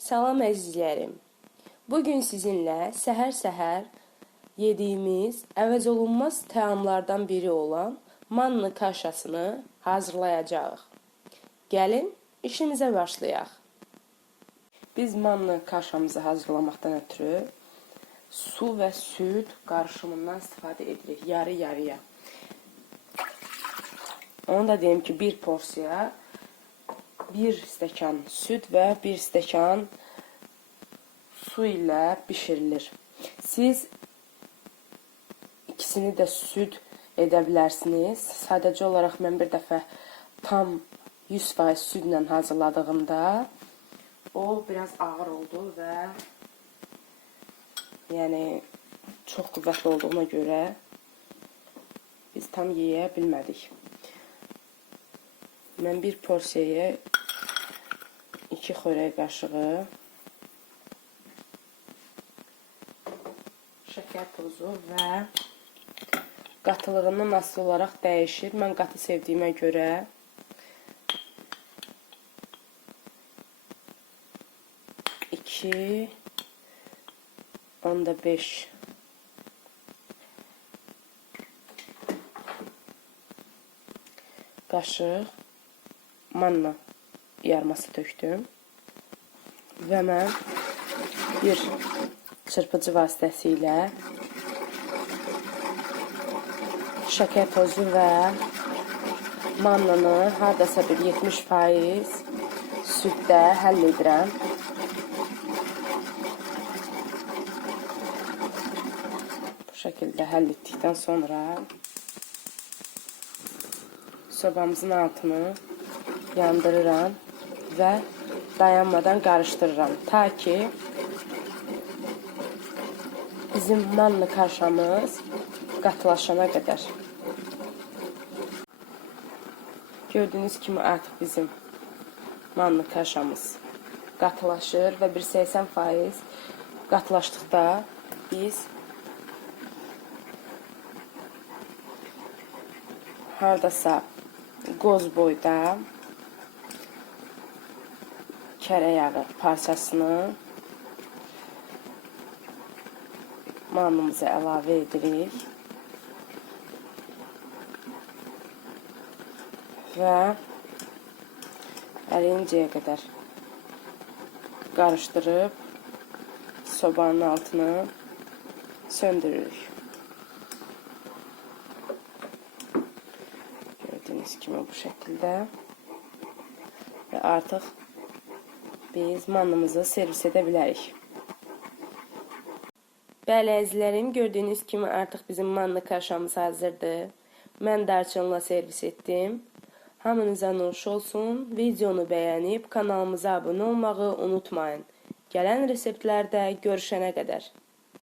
Salam əzizlərim. Bugün sizinlə səhər-səhər yediyimiz əvəzolunmaz təamlardan biri olan manna kaşasını hazırlayacağıq. Gəlin işimizə başlayaq. Biz manna kaşamızı hazırlamaqdan ötürü su və süd qarışımından istifadə edirik, yarı-yarıya. Onu da deyim ki, bir porsiya 1 stəkan süd və 1 stəkan su ilə bişirilir. Siz ikisini də süd edə bilərsiniz. Sadəcə olaraq mən bir dəfə tam 100% südlə hazırladığımda o biraz ağır oldu və yəni çox qüvvətli olduğuna görə biz tam yeyə bilmədik. Mən bir porsiyaya 2 xörək qaşığı şəkər tozu və qatılığından asılı olaraq dəyişir. Mən qatı sevdiyimə görə onda 5 qaşıq manna yarması tökdüm və mən bir çırpıcı vasitəsilə şəkər tozu və mannanı hardasa bir 70% süddə həll edirəm. Bu şəkildə həll etdikdən sonra sobamızın altını yandırıram və dayanmadan qarışdırıram. Ta ki bizim manna kaşamız qatılaşana qədər. Gördüyünüz kimi artıq bizim manna kaşamız qatılaşır və 80% qatılaşdıqda biz hardasa qoz boyda kərə yağı parçasını mannamıza əlavə edirik və əriyincəyə qədər qarışdırıb sobanın altını söndürürük. Gördüyünüz kimi bu şəkildə və artıq biz mannamızı servis edə bilərik. Bəli əzizlərim, gördüyünüz kimi artıq bizim manna kaşamız hazırdır. Mən darçınla servis etdim. Hamınıza nuş olsun. Videonu bəyənib kanalımıza abunə olmağı unutmayın. Gələn reseptlərdə görüşənə qədər.